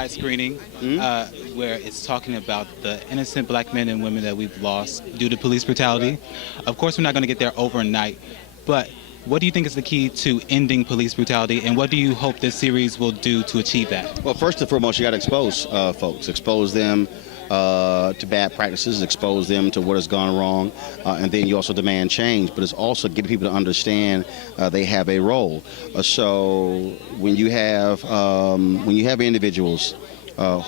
side screening where it's talking about the innocent black men and women that we've lost due to police brutality. Of course, we're not going to get there overnight, but what do you think is the key to ending police brutality, and what do you hope this series will do to achieve that? Well, first and foremost, you got to expose folks, expose them to bad practices, expose them to what has gone wrong, and then you also demand change. But it's also getting people to understand they have a role. So when you have individuals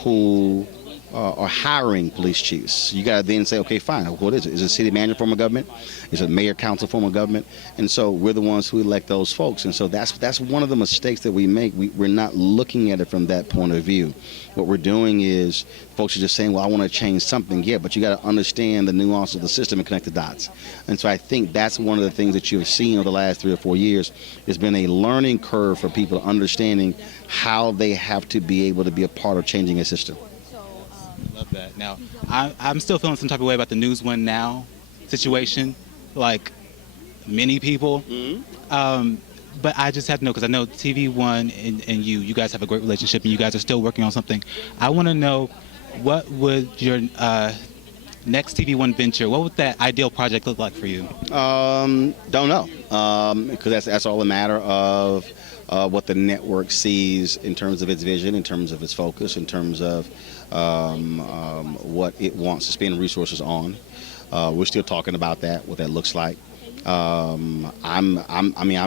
who are hiring police chiefs, you got to then say, okay, fine, what is it? Is it city manager form of government? Is it mayor, council form of government? And so we're the ones who elect those folks. And so that's one of the mistakes that we make. We're not looking at it from that point of view. What we're doing is folks are just saying, well, I want to change something. Yeah, but you got to understand the nuance of the system and connect the dots. And so I think that's one of the things that you've seen over the last 3 or 4 years. It's been a learning curve for people understanding how they have to be able to be a part of changing a system. Love that. Now, I'm still feeling some type of way about the News One Now situation, like many people. But I just have to know, because I know TV One and you guys have a great relationship, and you guys are still working on something. I want to know, what would your next TV One venture, what would that ideal project look like for you? Don't know, because that's all a matter of what the network sees in terms of its vision, in terms of its focus, in terms of what it wants to spend resources on. We're still talking about that, what that looks like. I'm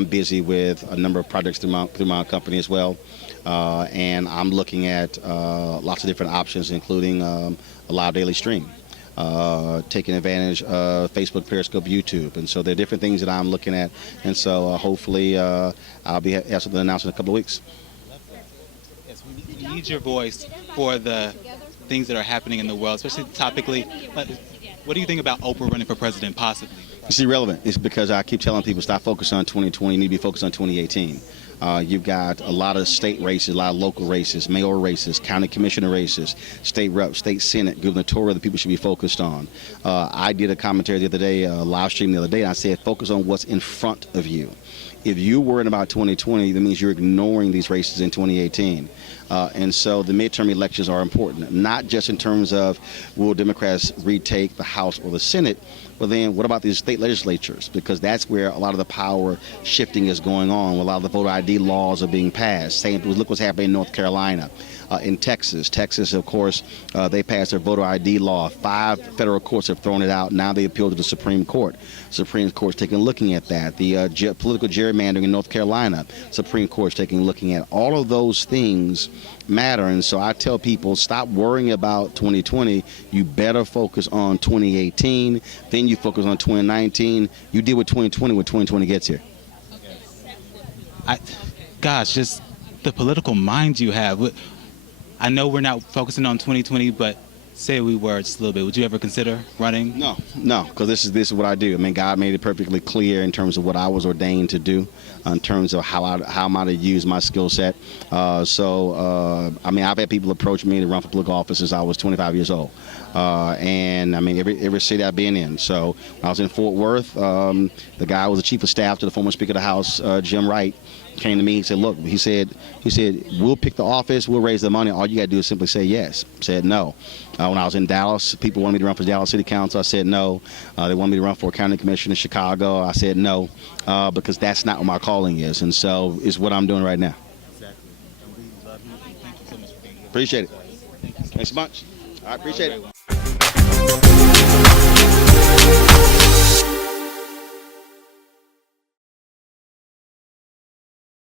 busy with a number of projects through my company as well, and I'm looking at lots of different options, including a live daily stream, taking advantage of Facebook, Periscope, YouTube, and so there are different things that I'm looking at, and so hopefully I'll have something to announce in a couple of weeks. Yes, we need your voice for the things that are happening in the world, especially topically. What do you think about Oprah running for president, possibly? It's irrelevant. It's because I keep telling people, stop focusing on 2020, you need to be focused on 2018. You've got a lot of state races, a lot of local races, mayoral races, county commissioner races, state rep, state senate, gubernatorial that people should be focused on. I did a commentary the other day, a live stream the other day, and I said focus on what's in front of you. If you're worried about 2020, that means you're ignoring these races in 2018. And so the midterm elections are important, not just in terms of will Democrats retake the House or the Senate, but then what about these state legislatures? Because that's where a lot of the power shifting is going on. A lot of the voter ID laws are being passed. Look what's happening in North Carolina. In Texas, of course, they passed their voter ID law. 5 federal courts have thrown it out. Now they appeal to the Supreme Court. Supreme Court's looking at that. The political gerrymandering in North Carolina, Supreme Court's looking at. All of those things matter, and so I tell people, stop worrying about 2020. You better focus on 2018. Then you focus on 2019. You deal with 2020 when 2020 gets here. Gosh, just the political mind you have. I know we're not focusing on 2020, but say we were just a little bit. Would you ever consider running? No, because this is what I do. I mean, God made it perfectly clear in terms of what I was ordained to do, in terms of how am I to use my skill set. I mean, I've had people approach me to run for political office since I was 25 years old. And I mean, every city I've been in. So when I was in Fort Worth, the guy who was the chief of staff to the former Speaker of the House, Jim Wright, came to me and said, look, he said, we'll pick the office, we'll raise the money. All you got to do is simply say yes. I said no. When I was in Dallas, people wanted me to run for Dallas City Council. I said no. They wanted me to run for a county commissioner in Chicago. I said no, because that's not what my calling is. And so it's what I'm doing right now. Exactly. And we love you. Thank you so much for being here. Appreciate it. Thank you so much. Thanks so much. I appreciate it.